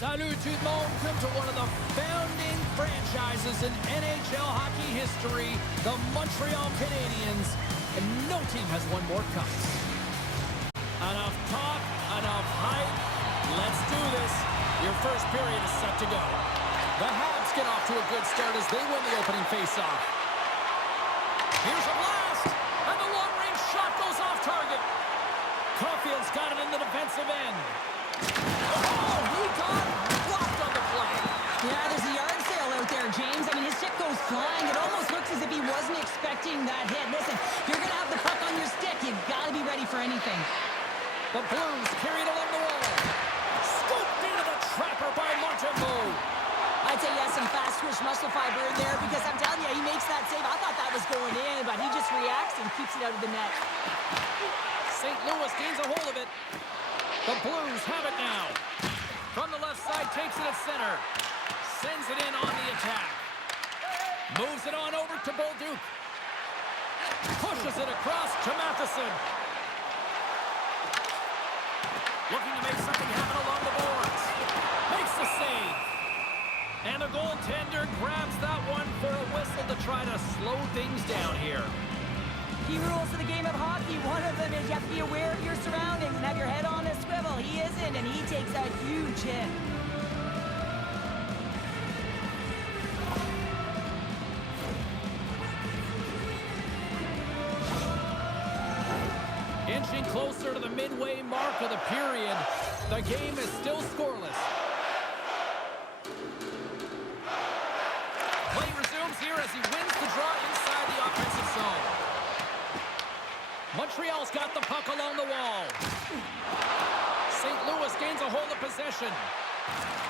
Salut tout le monde, come to one of the founding franchises in NHL hockey history, the Montreal Canadiens, and no team has won more cups. Enough talk, enough hype, let's do this. Your first period is set to go. The Habs get off to a good start as they win the opening faceoff. Here's a blast, and the long-range shot goes off target. Caulfield's got it in the defensive end. Oh, he got blocked on the play. Yeah, there's a yard sale out there, James. I mean, his stick goes flying. It almost looks as if he wasn't expecting that hit. Listen, you're going to have the puck on your stick. You've got to be ready for anything. The Blues carried along the wall. Scooped into the trapper by Montreal. I'd say he has some fast twitch muscle fiber in there because I'm telling you, he makes that save. I thought that was going in, but he just reacts and keeps it out of the net. St. Louis gains a hold of it. The Blues have it now. From the left side, takes it at center. Sends it in on the attack. Moves it on over to Bolduc. Pushes it across to Matheson. Looking to make something happen along the boards. Makes the save. And the goaltender grabs that one for a whistle to try to slow things down here. Key rules of the game of hockey. One of them is you have to be aware of your surroundings and have your head on a swivel. He isn't, and he takes a huge hit. Inching closer to the midway mark of the period, the game is still scoreless. Play resumes here as he wins the draw inside the offensive zone. Montreal's got the puck along the wall. St. Louis gains a hold of possession.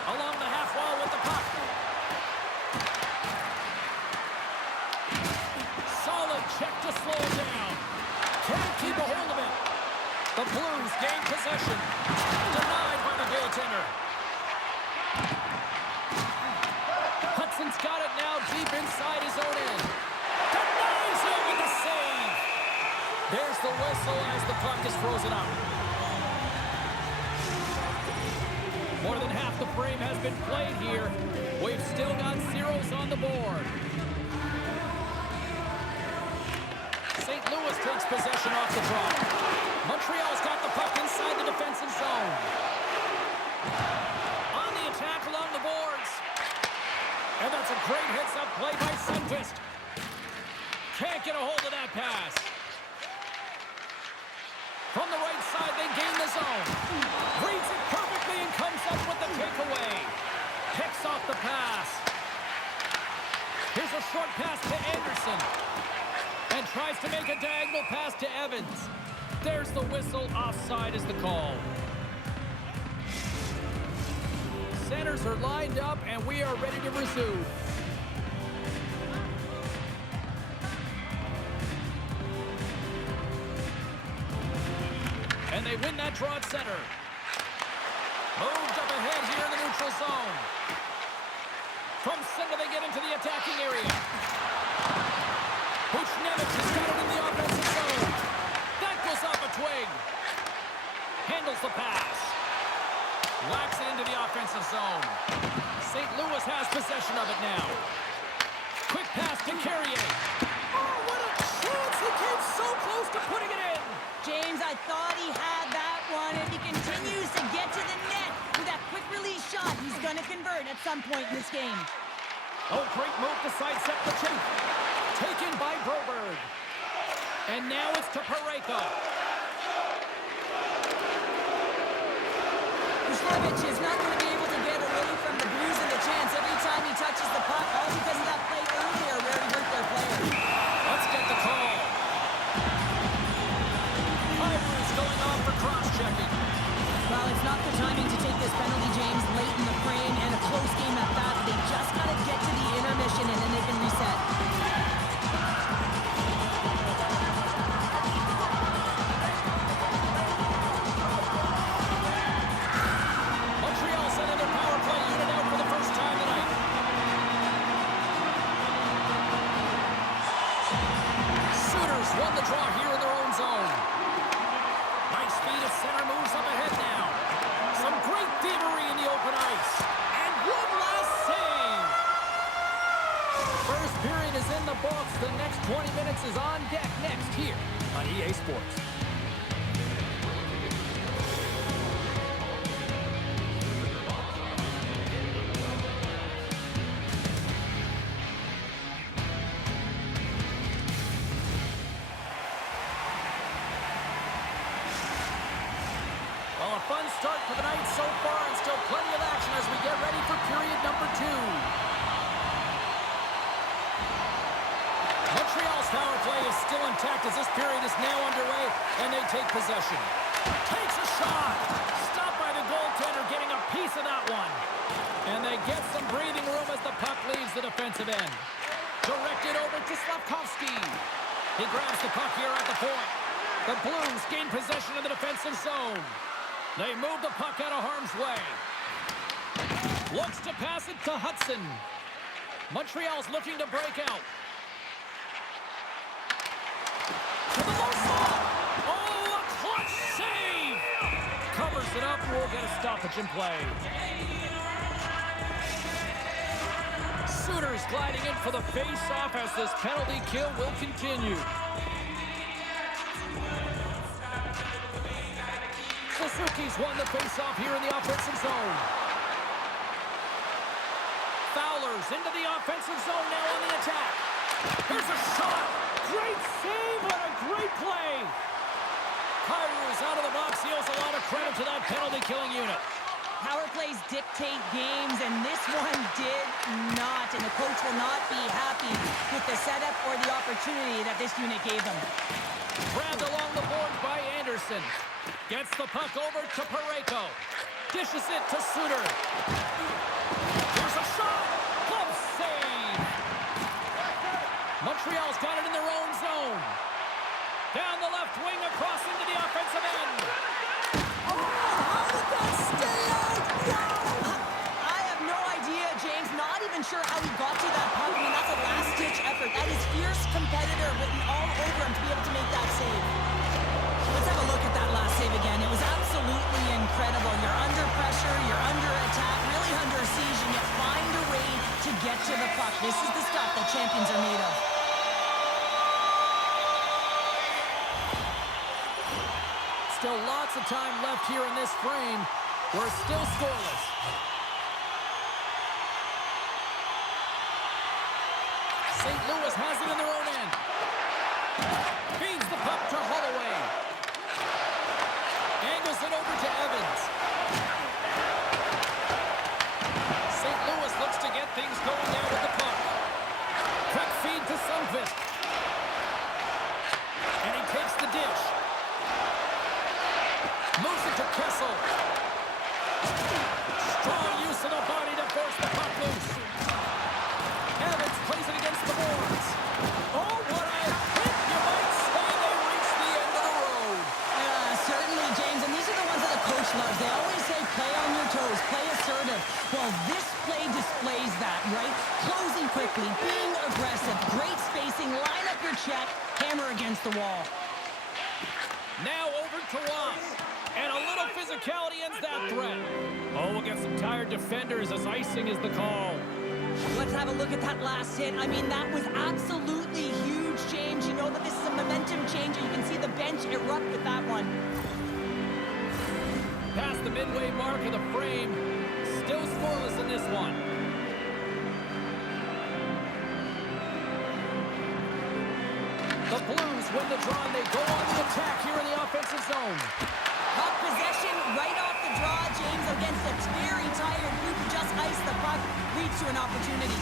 Along the half wall with the puck. Solid check to slow it down. Can't keep a hold of it. The Blues gain possession. Denied by the goaltender. Hudson's got it now deep inside his own end. Denies him with the save. There's the whistle as the puck is frozen up. More than half the frame has been played here. We've still got zeros on the board. St. Louis takes possession off the draw. Montreal's got the puck inside the defensive zone. On the attack along the boards. And that's a great heads-up play by Sundqvist. Can't get a hold of that pass. From the right side, they gain the zone. Reads it perfectly and comes up with the takeaway. Picks off the pass. Here's a short pass to Anderson. And tries to make a diagonal pass to Evans. There's the whistle. Offside is the call. Centers are lined up, and we are ready to resume. And they win that draw at center. Moved up ahead here in the neutral zone. From center, they get into the attacking area. Buchnevich has got it in the offensive zone. That goes off a twig. Handles the pass. Whacks it into the offensive zone. St. Louis has possession of it now. Quick pass to Carrier. Oh, what a chance! He came so close to putting it in. James, I thought he had that one, and he continues to get to the net with that quick release shot. He's going to convert at some point in this game. Oh, great move to sidestep the chink. Taken by Broberg. And now it's to Parayko. Buchnevich is not going to be able to get away from the Blues and the chance every time he touches the puck, all because of that play earlier where he hurt their player. Let's get the call. Hyber's going off for cross-checking. Well, it's not the timing to take this penalty, James, late in the frame, and a close game at that. They just got to get to the intermission, and then they can reset. Montreal sending their power play unit out for the first time tonight. Shooters won the draw here in their own zone. Nice speed at center, moves up ahead now. Some great thievery in the open ice. The next 20 minutes is on deck next here on EA Sports. Well, a fun start for the night so far, and still plenty of action as we get ready for period number 2. Montreal's power play is still intact as this period is now underway, and they take possession. Takes a shot. Stopped by the goaltender, getting a piece of that one. And they get some breathing room as the puck leaves the defensive end. Directed over to Slafkovsky. He grabs the puck here at the point. The Blues gain possession of the defensive zone. They move the puck out of harm's way. Looks to pass it to Hudson. Montreal's looking to break out. To the low slot. Oh, a clutch save. Covers it up. We'll get a stoppage in play. Suter's gliding in for the face-off as this penalty kill will continue. Suzuki's won the face-off here in the offensive zone. Fowler's into the offensive zone now on the attack. Here's a shot. Great save and a great play. Kyrie's out of the box. He owes a lot of credit to that penalty-killing unit. Power plays dictate games, and this one did not. And the coach will not be happy with the setup or the opportunity that this unit gave them. Grabbed along the boards by Anderson. Gets the puck over to Parayko. Dishes it to Suter. Here's a shot. Glove save. Montreal's got it in their own zone. Down the left wing across into the offensive end. Oh, how did that stay out? Wow. I have no idea, James. Not even sure how he got to that puck. I mean, that's a last-ditch effort. That is fierce competitor written all over him to be able to make that save. Let's have a look at that last save again. It was absolutely incredible. You're under pressure, you're under attack, really under siege, and you find a way to get to the puck. This is the stuff that champions are made of. Still lots of time left here in this frame. We're still scoreless. St. Louis has it in their own end. Feeds the puck to Holloway. Angles it over to Evans. St. Louis looks to get things going there with the puck. Quick feed to Sundqvist. And he takes the dish. Moves it to Kessel. Strong use of the body to force the puck loose. Evans plays it against the boards. Oh, what a hit! You might say they reached the end of the road. Certainly, James, and these are the ones that the coach loves. They always say play on your toes, play assertive. Well, this play displays that, right? Closing quickly, being aggressive, great spacing, line up your check, hammer against the wall. Now over to Ross. And a little physicality ends that threat. Oh, we'll get some tired defenders as icing is the call. Let's have a look at that last hit. I mean, that was absolutely huge, James. You know that this is a momentum changer. You can see the bench erupt with that one. Past the midway mark of the frame. Still scoreless in this one. The Blues win the draw and they go on the attack here in the offensive zone. Puck possession right off the draw, James, against a very tired group who just iced the puck, leads to an opportunity.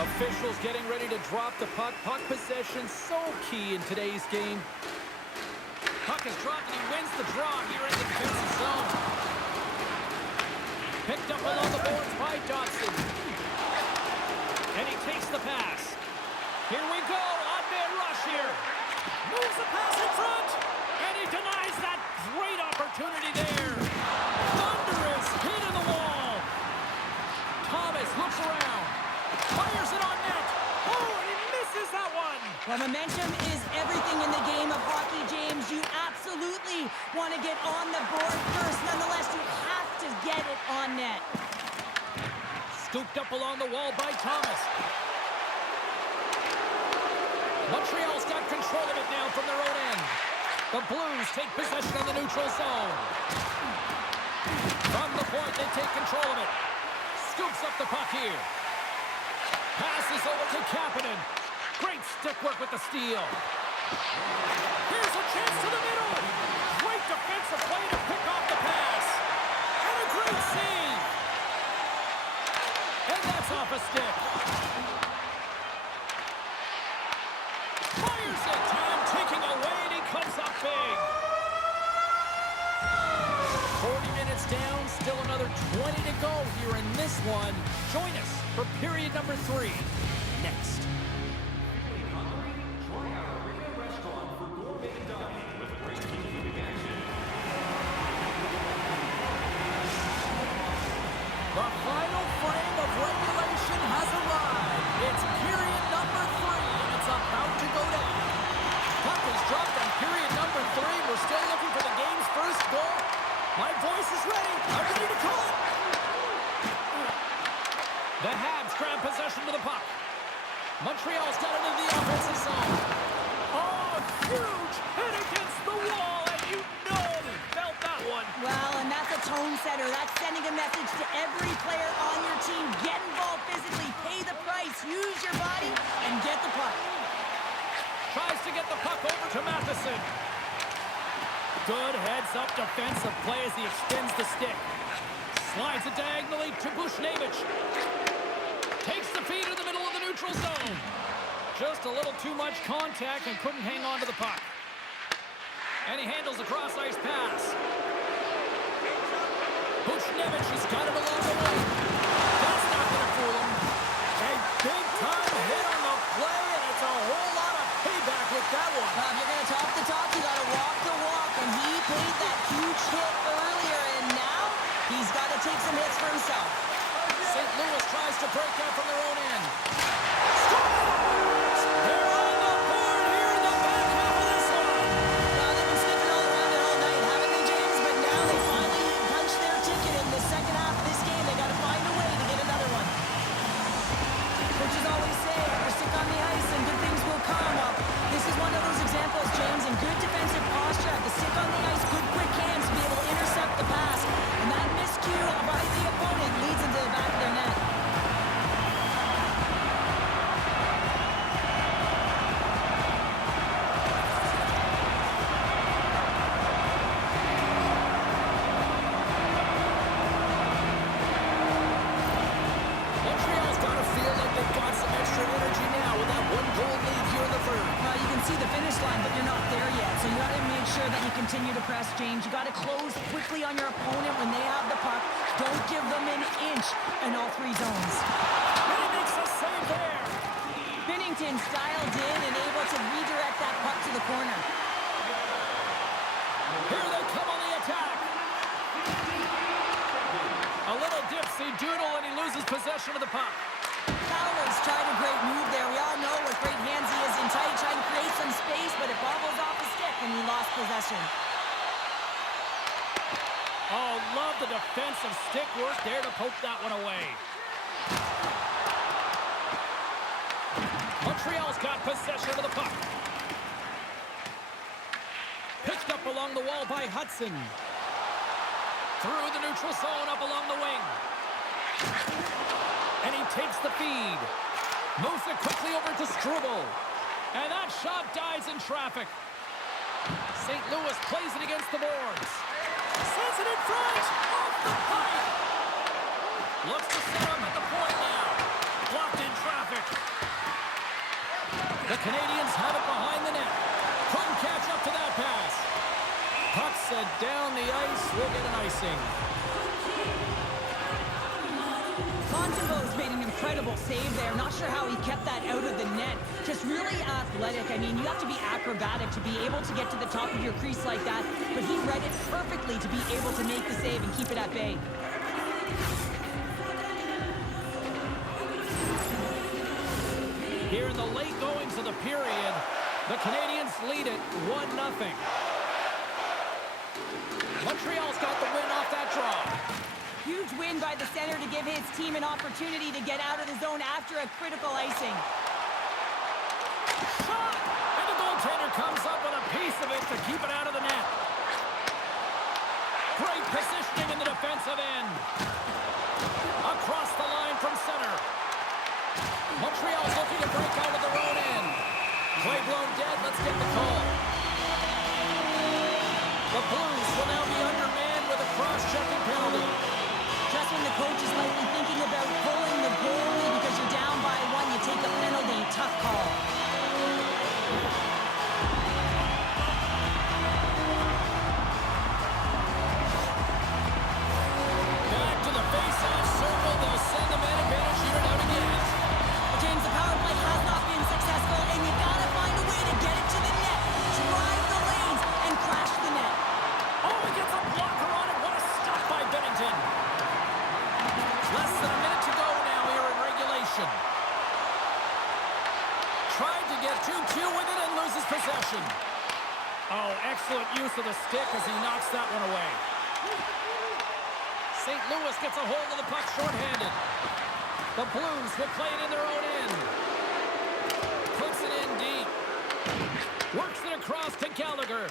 Officials getting ready to drop the puck. Puck possession so key in today's game. Puck is dropped and he wins the draw here in the defensive zone. Picked up along the boards by Dodson. And he takes the pass. Here we go, odd-man rush here. Moves the pass in front. And he denies that great opportunity there. Thunderous hit in the wall. Thomas looks around. Fires it on net. Oh, and he misses that one. Well, momentum is everything in the game of hockey, James. You absolutely want to get on the board first. Nonetheless, you have to get it on net. Scooped up along the wall by Thomas. Montreal's got control of it now from their own end. The Blues take possession of the neutral zone. From the point, they take control of it. Scoops up the puck here. Passes over to Kapanen. Great stick work with the steal. Here's a chance to the middle. Great defensive play to pick off the pass. And a great save. And that's off a stick. Fires it. Time ticking away, and he comes up big. 40 minutes down, still another 20 to go here in this one. Join us for period number 3 next. The final frame of regulation has arrived. It's period number 3, and it's about to go down. Puck is dropped on period number 3. We're still looking for the game's first goal. My voice is ready. I'm ready to call it. The Habs grab possession to the puck. Montreal's got it into the offensive zone. Oh, huge hit against the wall, and you know they felt that one. Well, and that's a tone setter. That's sending a message to every player on your team. Get involved physically, pay the price, use your body, and get the puck. Tries to get the puck over to Matheson. Good heads-up defensive play as he extends the stick. Slides it diagonally to Bushnevich. Takes the feed in the middle of the neutral zone. Just a little too much contact and couldn't hang on to the puck. And he handles a cross-ice pass. Bushnevich has got it along the way. That's not going to fool him. A big-time hit on the play, and it's a whole lot of payback with that one. If you're going to talk the talk, you got to walk the walk, and he played that huge hit earlier, and now he's got to take some hits for himself. St. Louis tries to break out from their own end. Scores! They're on the board here in the back half of this one. Well, they've been sniffing all around it all night, haven't they, James? But now they finally punched their ticket in the second half of this game. They got to find a way to get another one. Coaches always say, "You're stick on the ice and good things will come." Well, this is one of those examples, James, in good defensive posture at the stick on the ice, good quick hands to be able to intercept the pass. And that miscue by the opponent leads into the back of their net. Montreal's got to feel like they've got some extra energy now with that one-goal lead here in the third. Well, you can see the finish line, but you're not there yet. So you got to make sure that you continue to press, James. You got to close quickly on your opponent when they have the puck. Don't give them an inch in all 3 zones. And he makes a save there. Binnington's dialed in and able to redirect that puck to the corner. Here they come on the attack. A little dipsy doodle, and he loses possession of the puck. Fowler's tried a great move there. We all know what great hands he is in tight, trying to create some space, but it bobbles off the stick and he lost possession. Oh, love the defensive stick work there to poke that one away. Montreal's got possession of the puck. Picked up along the wall by Hudson. Through the neutral zone, up along the wing. And he takes the feed. Moves it quickly over to Struble. And that shot dies in traffic. St. Louis plays it against the boards. Sends it in front. Off the pipe. Looks to set up at the point now. Blocked in traffic. The Canadiens have it behind the net. Couldn't catch up to that pass. Puck set down the ice. We'll get an icing. Montembeau's made an incredible save there. Not sure how he kept that out of the net. Just really athletic. I mean, you have to be acrobatic to be able to get to the top of your crease like that. But he read it perfectly to be able to make the save and keep it at bay. Here in the late goings of the period, the Canadiens lead it 1-0. Montreal's got the win off that draw. Huge win by the center to give his team an opportunity to get out of the zone after a critical icing. shot! And the goaltender comes up with a piece of it to keep it out of the net. Great positioning in the defensive end. Across the line from center. Montreal's looking to break out of their own end. Play blown dead. Let's get the call. The Blues will now be undermanned with a cross-checking penalty. Just when the coach is likely thinking about pulling the goalie because you're down by one, you take a penalty. Tough call. Back to the face-off circle. They'll send the man advantage unit out again. James, the power play has not been successful, and you gotta find a way to get it to the net, drive the lanes, and crash the net. Oh, he gets a blocker on it. What a stop by Bennington. Less than a minute to go now here in regulation. Tried to get 2-2 with it and loses possession. Oh, excellent use of the stick as he knocks that one away. St. Louis gets a hold of the puck shorthanded. The Blues will play it in their own end. Puts it in deep. Works it across to Gallagher.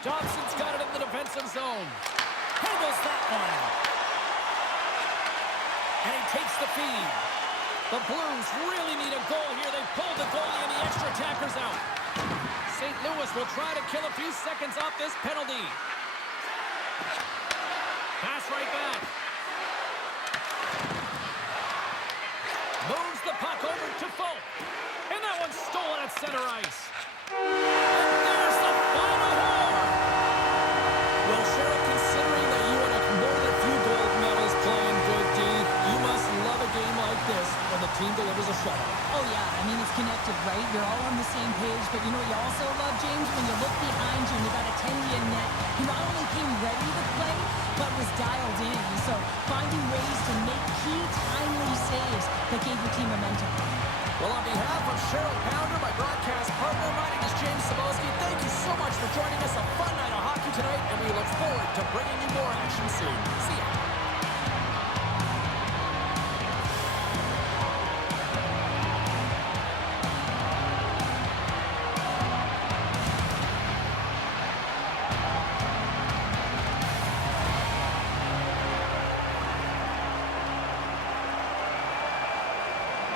Johnson's got it in the defensive zone. Handles that one. And he takes the feed. The Blues really need a goal here. They pulled the goalie and the extra attackers out. St. Louis will try to kill a few seconds off this penalty. Pass right back. Moves the puck over to Folk. And that one's stolen at center ice. And there's the final horn. Well, Cheryl, considering that you won more than a few gold medals playing good D, you must love a game like this when the team delivers a shutout. Oh, yeah. I mean, it's connected, right? You're all on the same page, but you know what you also love, James? When you look behind you and you got a 10-year net who not only came ready to play, but was dialed in. So finding ways to make key, timely saves that gave your team momentum. Well, on behalf of Cheryl Pounder, my broadcast partner, my name is James Cebulski. Thank you so much for joining us. A fun night of hockey tonight, and we look forward to bringing you more action soon. See ya.